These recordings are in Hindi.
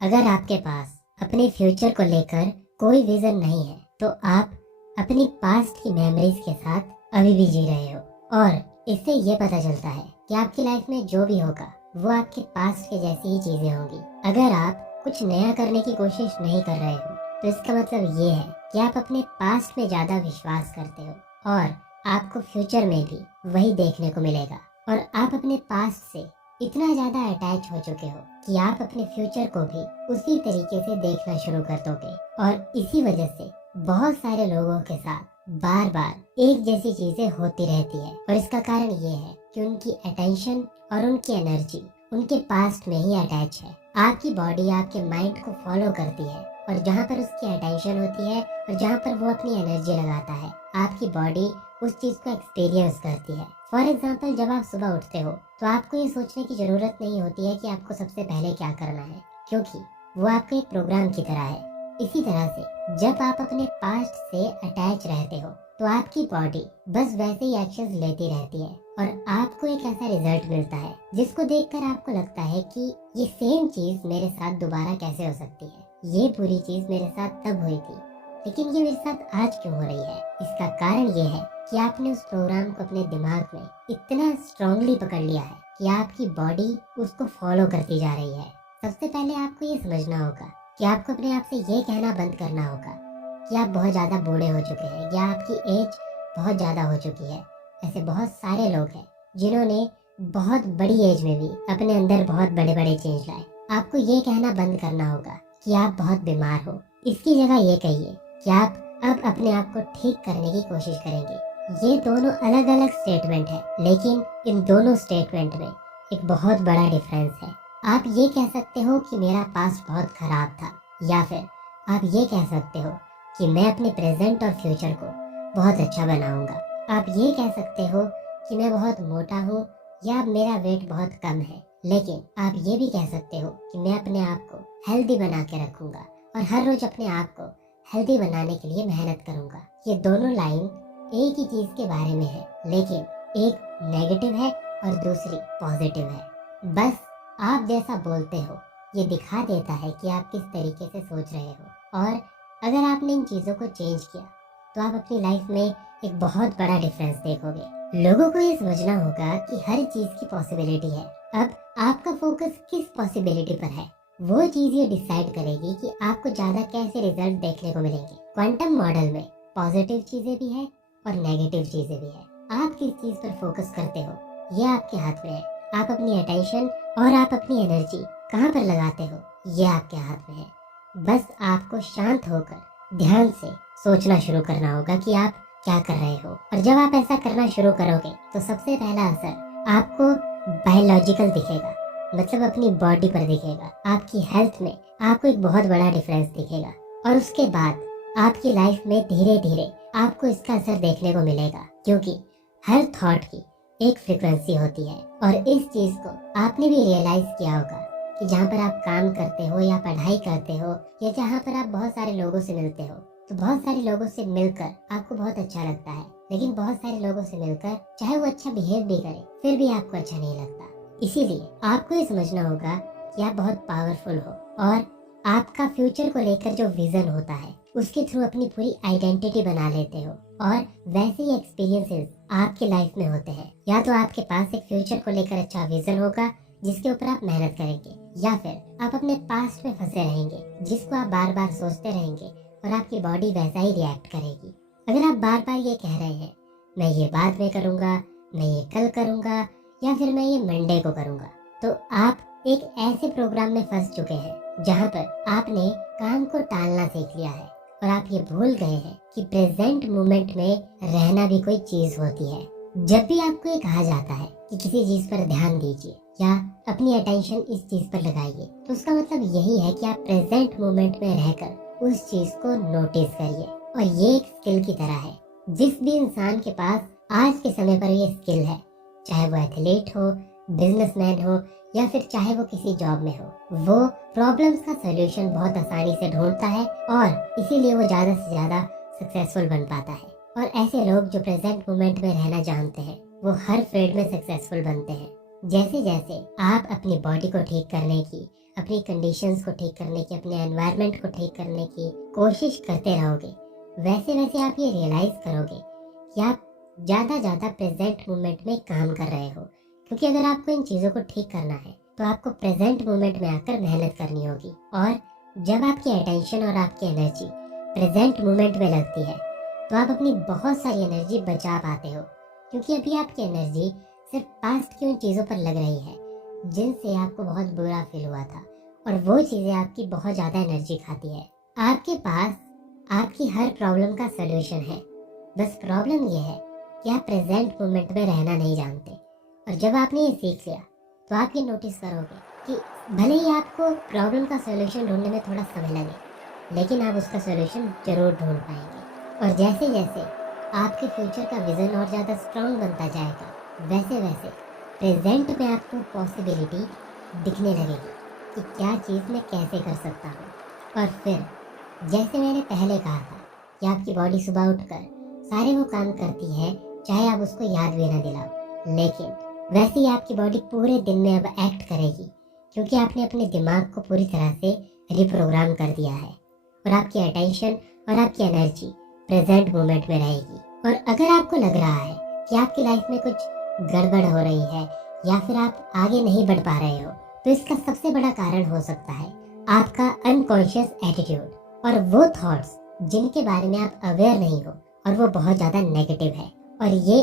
अगर आपके पास अपने फ्यूचर को लेकर कोई विजन नहीं है तो आप अपनी पास्ट की मेमोरीज के साथ अभी भी जी रहे हो। और इससे ये पता चलता है कि आपकी लाइफ में जो भी होगा वो आपके पास्ट के जैसी ही चीजें होंगी। अगर आप कुछ नया करने की कोशिश नहीं कर रहे हो तो इसका मतलब ये है कि आप अपने पास्ट में ज्यादा विश्वास करते हो और आपको फ्यूचर में भी वही देखने को मिलेगा। और आप अपने पास्ट से इतना ज्यादा अटैच हो चुके हो कि आप अपने फ्यूचर को भी उसी तरीके से देखना शुरू कर दोगे। और इसी वजह से बहुत सारे लोगों के साथ बार बार एक जैसी चीजें होती रहती है। और इसका कारण ये है कि उनकी अटेंशन और उनकी एनर्जी उनके पास्ट में ही अटैच है। आपकी बॉडी आपके माइंड को फॉलो करती है और जहाँ पर उसकी अटेंशन होती है और जहाँ पर वो अपनी एनर्जी लगाता है आपकी बॉडी उस चीज को एक्सपीरियंस करती है। फॉर एग्जाम्पल, जब आप सुबह उठते हो तो आपको ये सोचने की जरूरत नहीं होती है कि आपको सबसे पहले क्या करना है, क्योंकि वो आपके एक प्रोग्राम की तरह है। इसी तरह से जब आप अपने पास्ट से अटैच रहते हो तो आपकी बॉडी बस वैसे ही एक्शंस लेती रहती है और आपको एक ऐसा रिजल्ट मिलता है जिसको देखकर आपको लगता है कि ये सेम चीज मेरे साथ दोबारा कैसे हो सकती है, ये बुरी चीज मेरे साथ तब हुई थी लेकिन ये मेरे साथ आज क्यों हो रही है। इसका कारण ये है कि आपने उस प्रोग्राम को अपने दिमाग में इतना स्ट्रांगली पकड़ लिया है कि आपकी बॉडी उसको फॉलो करती जा रही है। सबसे पहले आपको ये समझना होगा कि आपको अपने आप से ये कहना बंद करना होगा कि आप बहुत ज़्यादा बूढ़े हो चुके हैं या आपकी एज बहुत ज़्यादा हो चुकी है। ऐसे बहुत सारे लोग हैं जिन्होंने बहुत बड़ी एज में भी अपने अंदर बहुत बड़े बड़े चेंज लाए। आपको ये कहना बंद करना होगा कि आप बहुत बीमार हो। इसकी जगह ये कहिए कि आप अब अपने आप को ठीक करने की कोशिश करेंगे। ये दोनों अलग अलग स्टेटमेंट है लेकिन इन दोनों स्टेटमेंट में एक बहुत बड़ा डिफरेंस है। आप ये कह सकते हो कि मेरा पास्ट बहुत खराब था, या फिर आप ये कह सकते हो कि मैं अपने प्रेजेंट और फ्यूचर को बहुत अच्छा बनाऊंगा। आप ये कह सकते हो कि मैं बहुत मोटा हूँ या मेरा वेट बहुत कम है, लेकिन आप ये भी कह सकते हो कि मैं अपने आप को हेल्दी बना के रखूंगा और हर रोज अपने आप को हेल्दी बनाने के लिए मेहनत करूंगा। ये दोनों लाइन एक ही चीज के बारे में है लेकिन एक नेगेटिव है और दूसरी पॉजिटिव है। बस आप जैसा बोलते हो ये दिखा देता है कि आप किस तरीके से सोच रहे हो। और अगर आपने इन चीजों को चेंज किया तो आप अपनी लाइफ में एक बहुत बड़ा डिफरेंस देखोगे। लोगों को ये समझना होगा कि हर चीज की पॉसिबिलिटी है। अब आपका फोकस किस पॉसिबिलिटी पर है वो चीज ये डिसाइड करेगी कि आपको ज्यादा कैसे रिजल्ट देखने को मिलेंगे। क्वांटम मॉडल में पॉजिटिव चीजें भी है और नेगेटिव चीजें भी है। आप किस चीज पर फोकस करते हो ये आपके हाथ में है। आप अपनी अटेंशन और आप अपनी एनर्जी कहाँ पर लगाते हो ये आपके हाथ में है। बस आपको शांत होकर ध्यान से सोचना शुरू करना होगा कि आप क्या कर रहे हो। और जब आप ऐसा करना शुरू करोगे तो सबसे पहला असर आपको बायोलॉजिकल दिखेगा, मतलब अपनी बॉडी पर दिखेगा। आपकी हेल्थ में आपको एक बहुत बड़ा डिफरेंस दिखेगा और उसके बाद आपकी लाइफ में धीरे धीरे आपको इसका असर देखने को मिलेगा, क्योंकि हर थॉट की एक फ्रीक्वेंसी होती है। और इस चीज को आपने भी रियलाइज किया होगा कि जहाँ पर आप काम करते हो या पढ़ाई करते हो या जहाँ पर आप बहुत सारे लोगों से मिलते हो तो बहुत सारे लोगों से मिलकर आपको बहुत अच्छा लगता है, लेकिन बहुत सारे लोगों से मिलकर चाहे वो अच्छा बिहेव भी करे फिर भी आपको अच्छा नहीं लगता। इसीलिए आपको ये समझना होगा कि आप बहुत पावरफुल हो और आपका फ्यूचर को लेकर जो विजन होता है उसके थ्रू अपनी पूरी आइडेंटिटी बना लेते हो। और वैसे ही एक्सपीरियंसेस आपके लाइफ में होते हैं। या तो आपके पास एक फ्यूचर को लेकर अच्छा विजन होगा जिसके ऊपर आप मेहनत करेंगे, या फिर आप अपने पास्ट में फंसे रहेंगे जिसको आप बार बार सोचते रहेंगे और आपकी बॉडी वैसा ही रिएक्ट करेगी। अगर आप बार बार ये कह रहे हैं मैं ये बाद में करूंगा, मैं ये कल करूंगा या फिर मैं ये मंडे को करूंगा, तो आप एक ऐसे प्रोग्राम में फंस चुके हैं जहां पर आपने काम को टालना सीख लिया है और आप ये भूल गए हैं कि प्रेजेंट मोमेंट में रहना भी कोई चीज होती है। जब भी आपको ये कहा जाता है कि किसी चीज पर ध्यान दीजिए या अपनी अटेंशन इस चीज पर लगाइए तो उसका मतलब यही है कि आप प्रेजेंट मोमेंट में रहकर उस चीज को नोटिस करिए। और ये एक स्किल की तरह है। जिस भी इंसान के पास आज के समय पर ये स्किल है, चाहे वो एथलीट हो, बिजनेसमैन हो या फिर चाहे वो किसी जॉब में हो, वो प्रॉब्लम्स का सॉल्यूशन बहुत आसानी से ढूंढता है और इसीलिए वो ज्यादा से ज्यादा सक्सेसफुल बन पाता है। और ऐसे लोग जो प्रेजेंट मोमेंट में रहना जानते हैं वो हर फील्ड में सक्सेसफुल बनते हैं। जैसे जैसे आप अपनी बॉडी को ठीक करने की, अपनी कंडीशंस को ठीक करने की, अपने एनवायरनमेंट को ठीक करने की कोशिश करते रहोगे, वैसे वैसे आप ये रियलाइज करोगे कि आप ज़्यादा प्रेजेंट मोमेंट में काम कर रहे हो। क्योंकि अगर आपको इन चीज़ों को ठीक करना है तो आपको प्रेजेंट मोमेंट में आकर मेहनत करनी होगी। और जब आपकी अटेंशन और आपकी एनर्जी प्रेजेंट मोमेंट में लगती है तो आप अपनी बहुत सारी एनर्जी बचा पाते हो। क्योंकि अभी आपकी एनर्जी सिर्फ पास्ट की उन चीज़ों पर लग रही है जिनसे आपको बहुत बुरा फील हुआ था, और वो चीज़ें आपकी बहुत ज़्यादा एनर्जी खाती है। आपके पास आपकी हर प्रॉब्लम का सलूशन है, बस प्रॉब्लम ये है कि आप प्रेजेंट मोमेंट में रहना नहीं जानते। और जब आपने ये सीख लिया तो आप ये नोटिस करोगे कि भले ही आपको प्रॉब्लम का सलूशन ढूंढने में थोड़ा समय लगे, लेकिन आप उसका सलूशन जरूर ढूंढ पाएंगे। और जैसे जैसे आपके फ्यूचर का विजन और ज़्यादा स्ट्रांग बनता जाएगा, वैसे वैसे प्रेजेंट में आपको पॉसिबिलिटी दिखने लगेगी कि क्या चीज़ मैं कैसे कर सकता हूँ। और फिर जैसे मैंने पहले कहा था कि आपकी बॉडी सुबह उठकर सारे वो काम करती है चाहे आप उसको याद भी ना दिलाओ, लेकिन वैसे ही आपकी बॉडी पूरे दिन में अब एक्ट करेगी, क्योंकि आपने अपने दिमाग को पूरी तरह से रिप्रोग्राम कर दिया है। और आपकी अटेंशन और आपकी एनर्जी प्रेजेंट मोमेंट में रहेगी। और अगर आपको लग रहा है कि आपकी लाइफ में कुछ गड़बड़ हो रही है या फिर आप आगे नहीं बढ़ पा रहे हो, तो इसका सबसे बड़ा कारण हो सकता है आपका अनकॉन्शियस एटीट्यूड और वो थॉट्स जिनके बारे में आप अवेयर नहीं हो, और वो बहुत ज़्यादा नेगेटिव है। और ये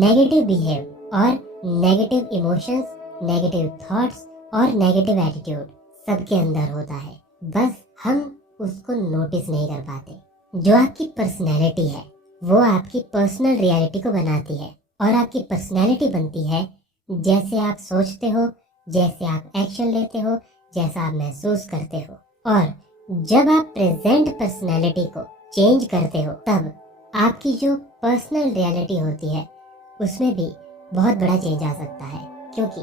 नेगेटिव बिहेव और नेगेटिव इमोशंस, नेगेटिव थॉट्स और नेगेटिव एटीट्यूड सबके अंदर होता है, बस हम उसको नोटिस नहीं कर पाते। जो आपकी पर्सनैलिटी है वो आपकी पर्सनल रियलिटी को बनाती है, और आपकी पर्सनैलिटी बनती है जैसे आप सोचते हो, जैसे आप एक्शन लेते हो, जैसा आप महसूस करते हो। और जब आप प्रेजेंट पर्सनैलिटी को चेंज करते हो, तब आपकी जो पर्सनल रियलिटी होती है उसमें भी बहुत बड़ा चेंज आ सकता है। क्योंकि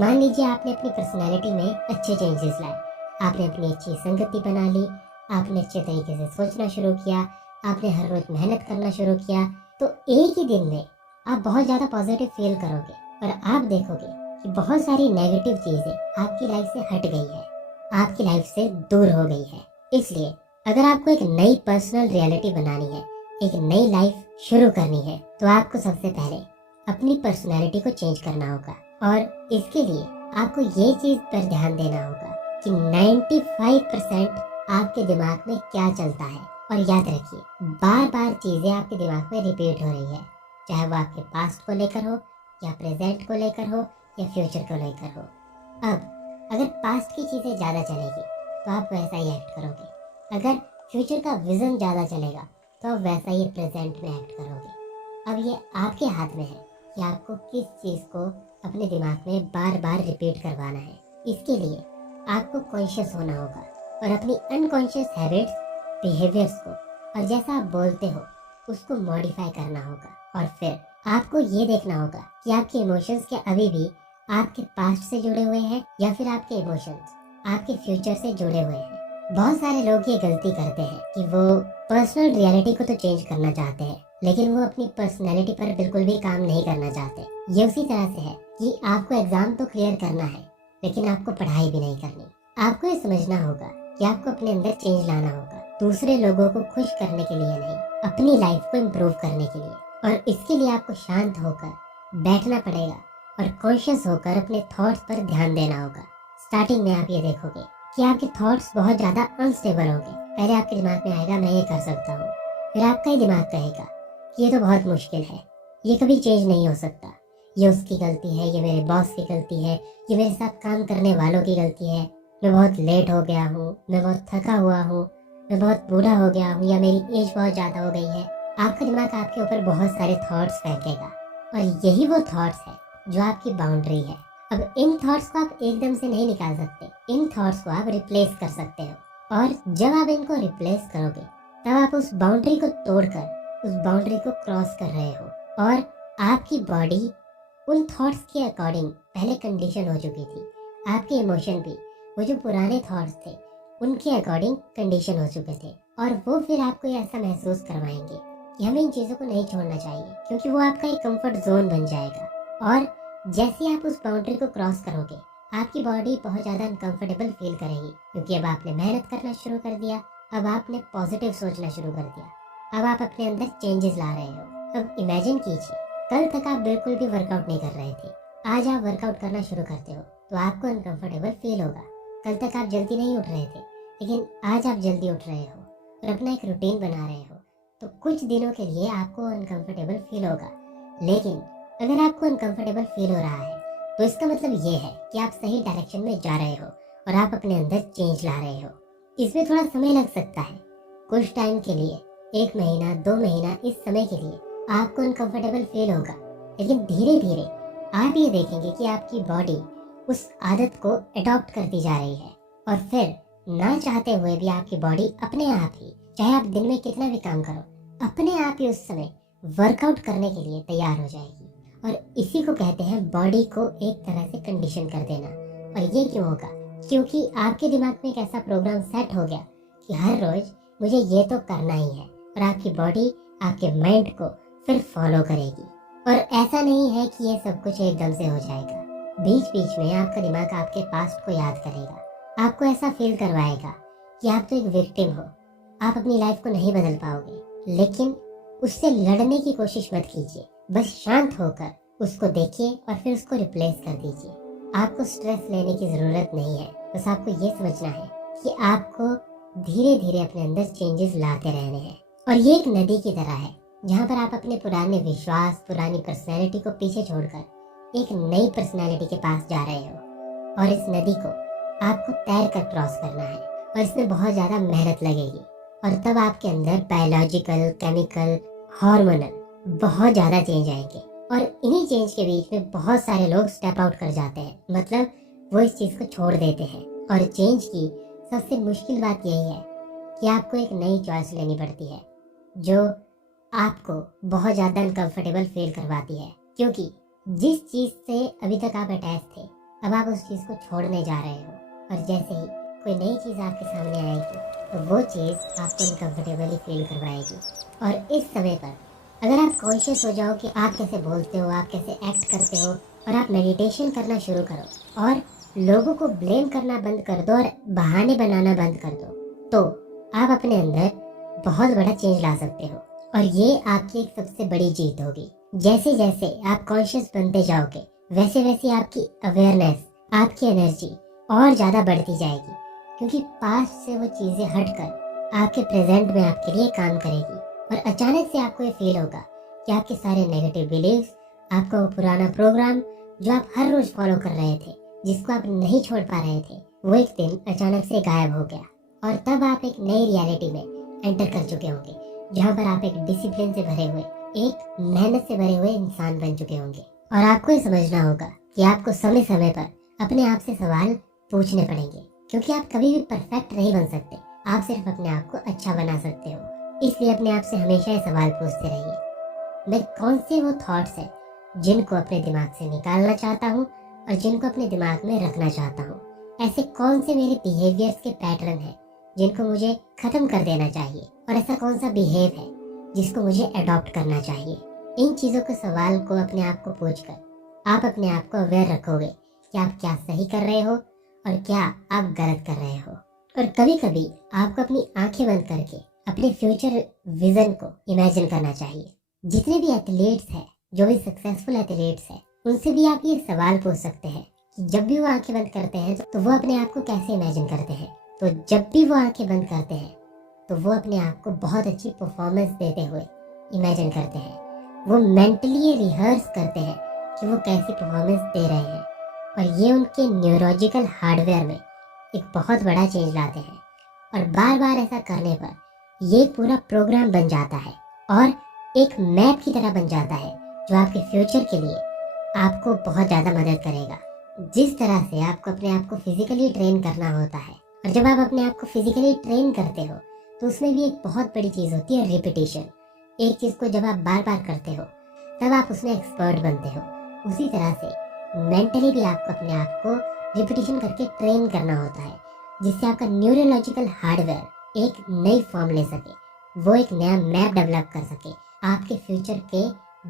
मान लीजिए आपने अपनी पर्सनैलिटी में अच्छे चेंजेस लाए, आपने अपनी अच्छी संगति बना ली, आपने अच्छे तरीके से सोचना शुरू किया, आपने हर रोज मेहनत करना शुरू किया, तो एक ही दिन में आप बहुत ज़्यादा पॉजिटिव फील करोगे और आप देखोगे कि बहुत सारी नेगेटिव चीज़ें आपकी लाइफ से हट गई है, आपकी लाइफ से दूर हो गई है। इसलिए अगर आपको एक नई पर्सनल रियलिटी बनानी है, एक नई लाइफ शुरू करनी है, तो आपको सबसे पहले अपनी पर्सनैलिटी को चेंज करना होगा। और इसके लिए आपको ये चीज़ पर ध्यान देना होगा कि 95% आपके दिमाग में क्या चलता है। और याद रखिए, बार बार चीज़ें आपके दिमाग में रिपीट हो रही है, चाहे वो आपके पास्ट को लेकर हो या प्रेजेंट को लेकर हो या फ्यूचर को लेकर हो। अब अगर पास्ट की चीज़ें ज़्यादा चलेगी तो आप वैसा ही एक्ट करोगे, अगर फ्यूचर का विजन ज़्यादा चलेगा तो आप वैसा ही प्रेजेंट में एक्ट करोगे। अब ये आपके हाथ में है कि आपको किस चीज़ को अपने दिमाग में बार बार रिपीट करवाना है। इसके लिए आपको कॉन्शियस होना होगा और अपनी अनकॉन्शियस हैबिट्स, बिहेवियर्स को और जैसा आप बोलते हो उसको मॉडिफाई करना होगा। और फिर आपको ये देखना होगा कि आपके इमोशंस क्या अभी भी आपके पास्ट से जुड़े हुए हैं या फिर आपके इमोशंस आपके फ्यूचर से जुड़े हुए हैं। बहुत सारे लोग ये गलती करते हैं कि वो पर्सनल रियलिटी को तो चेंज करना चाहते हैं, लेकिन वो अपनी पर्सनैलिटी पर बिल्कुल भी काम नहीं करना चाहते। ये उसी तरह से है कि आपको एग्जाम तो क्लियर करना है, लेकिन आपको पढ़ाई भी नहीं करनी। आपको ये समझना होगा कि आपको अपने अंदर चेंज लाना होगा, दूसरे लोगों को खुश करने के लिए नहीं, अपनी लाइफ को इम्प्रूव करने के लिए। और इसके लिए आपको शांत होकर बैठना पड़ेगा और कॉन्शियस होकर अपने थॉट्स पर ध्यान देना होगा। स्टार्टिंग में आप ये देखोगे कि आपके थॉट्स बहुत ज़्यादा अनस्टेबल होंगे। पहले आपके दिमाग में आएगा मैं ये कर सकता हूँ, फिर आपका ही दिमाग कहेगा कि ये तो बहुत मुश्किल है, ये कभी चेंज नहीं हो सकता, ये उसकी गलती है, ये मेरे बॉस की गलती है, ये मेरे साथ काम करने वालों की गलती है, मैं बहुत लेट हो गया हूँ, मैं बहुत थका हुआ हूँ, मैं बहुत बूढ़ा हो गया हूँ, या मेरी एज बहुत ज़्यादा हो गई है। आपका दिमाग आपके ऊपर बहुत सारे थॉट्स फेंकेगा और यही वो थॉट्स है जो आपकी बाउंड्री है। अब इन थॉट्स को आप एकदम से नहीं निकाल सकते, इन थॉट्स को आप रिप्लेस कर सकते हो। और जब आप इनको रिप्लेस करोगे तब आप उस बाउंड्री को तोड़कर उस बाउंड्री को क्रॉस कर रहे हो, और आपकी बॉडी उन थॉट्स के अकॉर्डिंग पहले कंडीशन हो चुकी थी। आपके इमोशन भी वो जो पुराने थॉट्स थे उनके अकॉर्डिंग कंडीशन हो चुके थे, और वो फिर आपको ऐसा महसूस करवाएंगे कि हमें इन चीज़ों को नहीं छोड़ना चाहिए, क्योंकि वो आपका एक कंफर्ट जोन बन जाएगा। और जैसे आप उस बाउंड्री को क्रॉस करोगे आपकी बॉडी बहुत ज़्यादा अनकंफर्टेबल फील करेगी, क्योंकि अब आपने मेहनत करना शुरू कर दिया, अब आपने पॉजिटिव सोचना शुरू कर दिया, अब आप अपने अंदर चेंजेस ला रहे हो। अब इमेजिन कीजिए, कल तक आप बिल्कुल भी वर्कआउट नहीं कर रहे थे, आज आप वर्कआउट करना शुरू करते हो तो आपको अनकंफर्टेबल फील होगा। कल तक आप जल्दी नहीं उठ रहे थे, लेकिन आज आप जल्दी उठ रहे हो और अपना एक रूटीन बना रहे हो, तो कुछ दिनों के लिए आपको अनकंफर्टेबल फील होगा। लेकिन अगर आपको अनकंफर्टेबल फील हो रहा है तो इसका मतलब ये है कि आप सही डायरेक्शन में जा रहे हो और आप अपने अंदर चेंज ला रहे हो। इसमें थोड़ा समय लग सकता है, कुछ टाइम के लिए, 1 महीना 2 महीना, इस समय के लिए आपको अनकंफर्टेबल फील होगा, लेकिन धीरे धीरे आप ये देखेंगे कि आपकी बॉडी उस आदत को अडॉप्ट करती जा रही है और फिर ना चाहते हुए भी आपकी बॉडी अपने आप ही, चाहे आप दिन में कितना भी काम करो, अपने आप ही उस समय वर्कआउट करने के लिए तैयार हो जाएगी। और इसी को कहते हैं बॉडी को एक तरह से कंडीशन कर देना। और ये क्यों होगा? क्योंकि आपके दिमाग में एक ऐसा प्रोग्राम सेट हो गया कि हर रोज मुझे ये तो करना ही है, और आपकी बॉडी आपके माइंड को फिर फॉलो करेगी। और ऐसा नहीं है कि ये सब कुछ एकदम से हो जाएगा, बीच बीच में आपका दिमाग आपके पास्ट को याद करेगा, आपको ऐसा फील करवाएगा कि आप तो एक विक्टिम हो, आप अपनी लाइफ को नहीं बदल पाओगे। लेकिन उससे लड़ने की कोशिश मत कीजिए, बस शांत होकर उसको देखिए और फिर उसको रिप्लेस कर दीजिए। आपको स्ट्रेस लेने की जरूरत नहीं है, बस आपको ये समझना है कि आपको धीरे धीरे अपने अंदर चेंजेस लाते रहने हैं। और ये एक नदी की तरह है जहाँ पर आप अपने पुराने विश्वास, पुरानी पर्सनैलिटी को पीछे छोड़कर एक नई पर्सनैलिटी के पास जा रहे हो। और इस नदी को आपको तैर कर क्रॉस करना है, और इसमें बहुत ज़्यादा मेहनत लगेगी। और तब आपके अंदर बायोलॉजिकल, केमिकल, हार्मोनल बहुत ज़्यादा चेंज आएंगे। और इन्हीं चेंज के बीच में बहुत सारे लोग स्टेप आउट कर जाते हैं, मतलब वो इस चीज़ को छोड़ देते हैं। और चेंज की सबसे मुश्किल बात यही है कि आपको एक नई चॉइस लेनी पड़ती है जो आपको बहुत ज़्यादा अनकंफर्टेबल फील करवाती है, क्योंकि जिस चीज़ से अभी तक आप अटैच थे, अब आप उस चीज़ को छोड़ने जा रहे हो। और जैसे ही कोई नई चीज़ आपके सामने आएगी तो वो चीज़ आपको अनकंफर्टेबली फील करवाएगी। और इस समय पर अगर आप कॉन्शियस हो जाओ कि आप कैसे बोलते हो, आप कैसे एक्ट करते हो, और आप मेडिटेशन करना शुरू करो और लोगों को ब्लेम करना बंद कर दो और बहाने बनाना बंद कर दो, तो आप अपने अंदर बहुत बड़ा चेंज ला सकते हो। और ये आपकी एक सबसे बड़ी जीत होगी। जैसे जैसे आप कॉन्शियस बनते जाओगे, वैसे वैसे आपकी अवेयरनेस, आपकी एनर्जी और ज़्यादा बढ़ती जाएगी, क्योंकि पास्ट से वो चीज़ें हटकर आपके प्रेजेंट में आपके लिए काम करेगी। और अचानक से आपको ये फील होगा कि आपके सारे नेगेटिव बिलीव्स, आपका वो पुराना प्रोग्राम जो आप हर रोज फॉलो कर रहे थे, जिसको आप नहीं छोड़ पा रहे थे, वो एक दिन अचानक से गायब हो गया। और तब आप एक नई रियलिटी में एंटर कर चुके होंगे, जहाँ पर आप एक डिसिप्लिन से भरे हुए, एक मेहनत से भरे हुए इंसान बन चुके होंगे। और आपको ये समझना होगा कि आपको समय समय पर अपने आप से सवाल पूछने पड़ेंगे, क्योंकि आप कभी भी परफेक्ट नहीं बन सकते, आप सिर्फ अपने आप को अच्छा बना सकते हो। इसलिए अपने आप से हमेशा ये सवाल पूछते रहिए, मैं कौन से वो थॉट्स हैं जिनको अपने दिमाग से निकालना चाहता हूँ और जिनको अपने दिमाग में रखना चाहता हूँ। ऐसे कौन से मेरे बिहेवियर्स के पैटर्न हैं जिनको मुझे खत्म कर देना चाहिए, और ऐसा कौन सा बिहेव है जिसको मुझे अडॉप्ट करना चाहिए। इन चीज़ों के सवाल को अपने आप को पूछकर आप अपने आप को अवेयर रखोगे कि आप क्या सही कर रहे हो और क्या आप गलत कर रहे हो। और कभी कभी आपको अपनी आंखें बंद करके अपने फ्यूचर विजन को इमेजिन करना चाहिए। जितने भी एथलीट्स हैं, जो भी सक्सेसफुल एथलीट्स हैं, उनसे भी आप ये सवाल पूछ सकते हैं कि जब भी वो आंखें बंद करते हैं तो वो अपने आप को कैसे इमेजिन करते हैं। तो जब भी वो आंखें बंद करते हैं तो वो अपने आप को बहुत अच्छी परफॉर्मेंस देते हुए इमेजिन करते हैं। वो मेंटली रिहर्स करते हैं कि वो कैसी परफॉर्मेंस दे रहे हैं, और ये उनके न्यूरोलॉजिकल हार्डवेयर में एक बहुत बड़ा चेंज लाते हैं। और बार बार ऐसा करने पर ये पूरा प्रोग्राम बन जाता है और एक मैप की तरह बन जाता है, जो आपके फ्यूचर के लिए आपको बहुत ज़्यादा मदद करेगा। जिस तरह से आपको अपने आप को फिजिकली ट्रेन करना होता है, और जब आप अपने आप को फिजिकली ट्रेन करते हो तो उसमें भी एक बहुत बड़ी चीज़ होती है रिपीटिशन। एक चीज़ को जब आप बार बार करते हो तब आप उसमें एक्सपर्ट बनते हो। उसी तरह से मेंटली भी आपको अपने आप को रिपीटिशन करके ट्रेन करना होता है, जिससे आपका न्यूरोलॉजिकल हार्डवेयर एक नई फॉर्म ले सके, वो एक नया मैप डेवलप कर सके आपके फ्यूचर के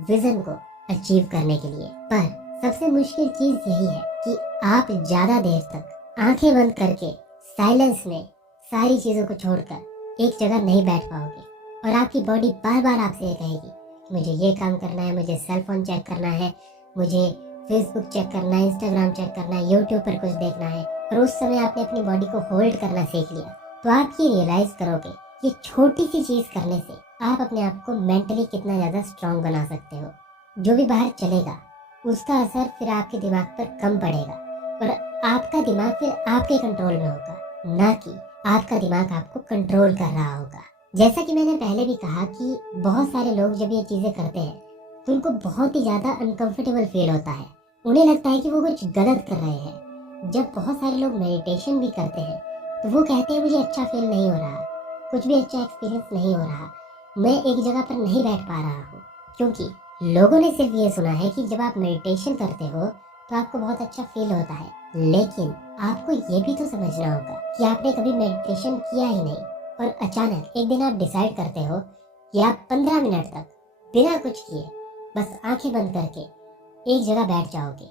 विजन को अचीव करने के लिए। पर सबसे मुश्किल चीज यही है कि आप ज्यादा देर तक आंखें बंद करके साइलेंस में सारी चीजों को छोड़कर एक जगह नहीं बैठ पाओगे, और आपकी बॉडी बार बार आपसे ये कहेगी कि मुझे ये काम करना है, मुझे सेल फोन चेक करना है, मुझे फेसबुक चेक करना है, इंस्टाग्राम चेक करना है, यूट्यूब पर कुछ देखना है। और उस समय आपने अपनी बॉडी को होल्ड करना सीख लिया, तो आप ये रियलाइज करोगे कि छोटी सी चीज करने से आप अपने आप को मेंटली कितना ज्यादा स्ट्रांग बना सकते हो। जो भी बाहर चलेगा उसका असर फिर आपके दिमाग पर कम पड़ेगा, और आपका दिमाग फिर आपके कंट्रोल में होगा, ना कि आपका दिमाग आपको कंट्रोल कर रहा होगा। जैसा कि मैंने पहले भी कहा कि बहुत सारे लोग जब ये चीजें करते हैं तो उनको बहुत ही ज्यादा अनकंफर्टेबल फील होता है। उन्हें लगता है कि वो कुछ गलत कर रहे हैं। जब बहुत सारे लोग मेडिटेशन भी करते हैं तो वो कहते हैं मुझे अच्छा फील नहीं हो रहा, कुछ भी अच्छा एक्सपीरियंस नहीं हो रहा, मैं एक जगह पर नहीं बैठ पा रहा हूँ। क्योंकि लोगों ने सिर्फ ये सुना है कि जब आप मेडिटेशन करते हो तो आपको बहुत अच्छा फील होता है, लेकिन आपको ये भी तो समझना होगा कि आपने कभी मेडिटेशन किया ही नहीं, और अचानक एक दिन आप डिसाइड करते हो कि आप 15 मिनट तक बिना कुछ किए बस आंखें बंद करके एक जगह बैठ जाओगे।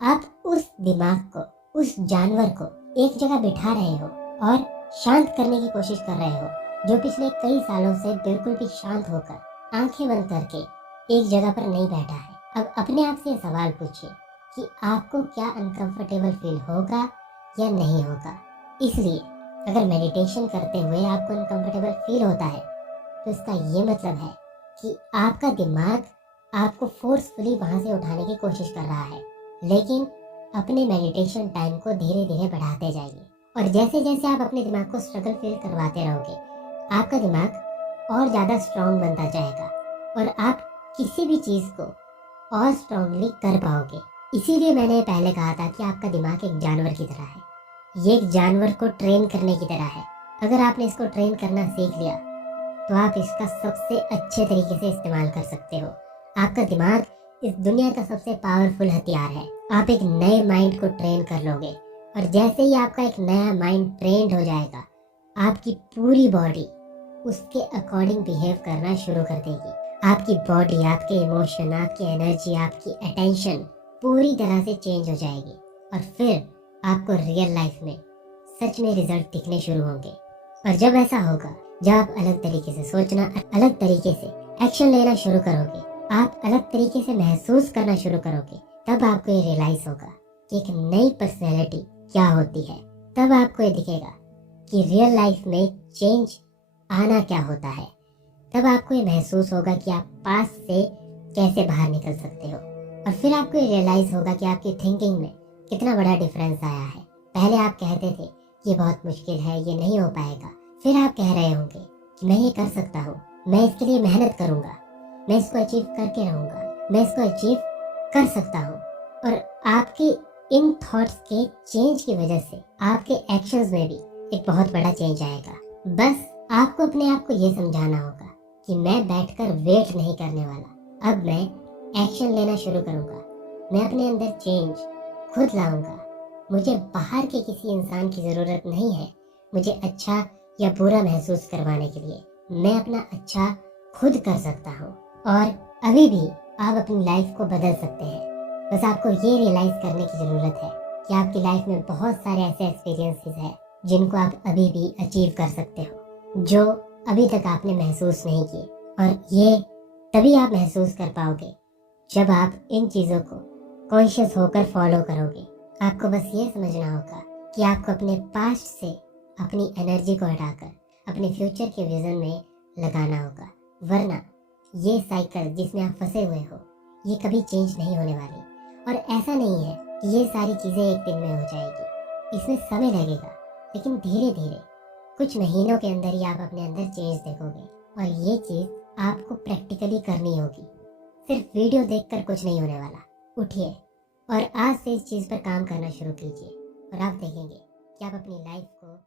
आप उस दिमाग को, उस जानवर को एक जगह बिठा रहे हो और शांत करने की कोशिश कर रहे हो, जो पिछले कई सालों से बिल्कुल भी शांत होकर आंखें बंद करके एक जगह पर नहीं बैठा है। अब अपने आप से सवाल पूछिए कि आपको क्या अनकंफर्टेबल फील होगा या नहीं होगा। इसलिए अगर मेडिटेशन करते हुए आपको अनकंफर्टेबल फील होता है तो इसका ये मतलब है कि आपका दिमाग आपको फोर्सफुली वहां से उठाने की कोशिश कर रहा है। लेकिन अपने मेडिटेशन टाइम को धीरे धीरे बढ़ाते जाइए, और जैसे जैसे आप अपने दिमाग को स्ट्रगल फील करवाते रहोगे आपका दिमाग और ज़्यादा स्ट्रांग बनता जाएगा, और आप किसी भी चीज़ को और स्ट्रांगली कर पाओगे। इसीलिए मैंने पहले कहा था कि आपका दिमाग एक जानवर की तरह है। ये एक जानवर को ट्रेन करने की तरह है। अगर आपने इसको ट्रेन करना सीख लिया तो आप इसका सबसे अच्छे तरीके से इस्तेमाल कर सकते हो। आपका दिमाग इस दुनिया का सबसे पावरफुल हथियार है। आप एक नए माइंड को ट्रेन कर लोगे, और जैसे ही आपका एक नया माइंड ट्रेंड हो जाएगा आपकी पूरी बॉडी उसके अकॉर्डिंग बिहेव करना शुरू कर देगी। आपकी बॉडी, आपके इमोशन, आपकी एनर्जी, आपकी अटेंशन पूरी तरह से चेंज हो जाएगी, और फिर आपको रियल लाइफ में सच में रिजल्ट दिखने शुरू होंगे। और जब ऐसा होगा, जब आप अलग तरीके से सोचना, अलग तरीके से एक्शन लेना शुरू करोगे, आप अलग तरीके से महसूस करना शुरू करोगे, तब आपको ये रियलाइज होगा कि एक नई पर्सनैलिटी क्या होती है। तब आपको ये दिखेगा कि रियल लाइफ में चेंज आना क्या होता है। तब आपको ये महसूस होगा कि आप पास से कैसे बाहर निकल सकते हो, और फिर आपको ये रियलाइज होगा कि आपकी थिंकिंग में कितना बड़ा डिफरेंस आया है। पहले आप कहते थे ये बहुत मुश्किल है, ये नहीं हो पाएगा, फिर आप कह रहे होंगे कि मैं ये कर सकता हूँ, मैं इसके लिए मेहनत करूँगा, मैं इसको अचीव करके रहूँगा, मैं इसको अचीव कर सकता हूँ। और आपके इन थॉट्स के चेंज की वजह से आपके एक्शंस में भी एक बहुत बड़ा चेंज आएगा। बस आपको अपने आप को ये समझाना होगा कि मैं बैठकर वेट नहीं करने वाला, अब मैं एक्शन लेना शुरू करूँगा, मैं अपने अंदर चेंज खुद लाऊंगा। मुझे बाहर के किसी इंसान की ज़रूरत नहीं है मुझे अच्छा या बुरा महसूस करवाने के लिए। मैं अपना अच्छा खुद कर सकता हूँ, और अभी भी आप अपनी लाइफ को बदल सकते हैं। बस आपको ये रियलाइज करने की ज़रूरत है कि आपकी लाइफ में बहुत सारे ऐसे एक्सपीरियंसेस हैं जिनको आप अभी भी अचीव कर सकते हो, जो अभी तक आपने महसूस नहीं किए। और ये तभी आप महसूस कर पाओगे जब आप इन चीज़ों को कॉन्शियस होकर फॉलो करोगे। आपको बस ये समझना होगा कि आपको अपने पास्ट से अपनी एनर्जी को हटाकर अपने फ्यूचर के विजन में लगाना होगा, वरना ये साइकिल जिसमें आप फंसे हुए हो ये कभी चेंज नहीं होने वाली। और ऐसा नहीं है कि ये सारी चीज़ें एक दिन में हो जाएगी, इसमें समय लगेगा, लेकिन धीरे धीरे कुछ महीनों के अंदर ही आप अपने अंदर चेंज देखोगे। और ये चीज़ आपको प्रैक्टिकली करनी होगी, सिर्फ वीडियो देखकर कुछ नहीं होने वाला। उठिए और आज से इस चीज़ पर काम करना शुरू कीजिए, और आप देखेंगे कि आप अपनी लाइफ को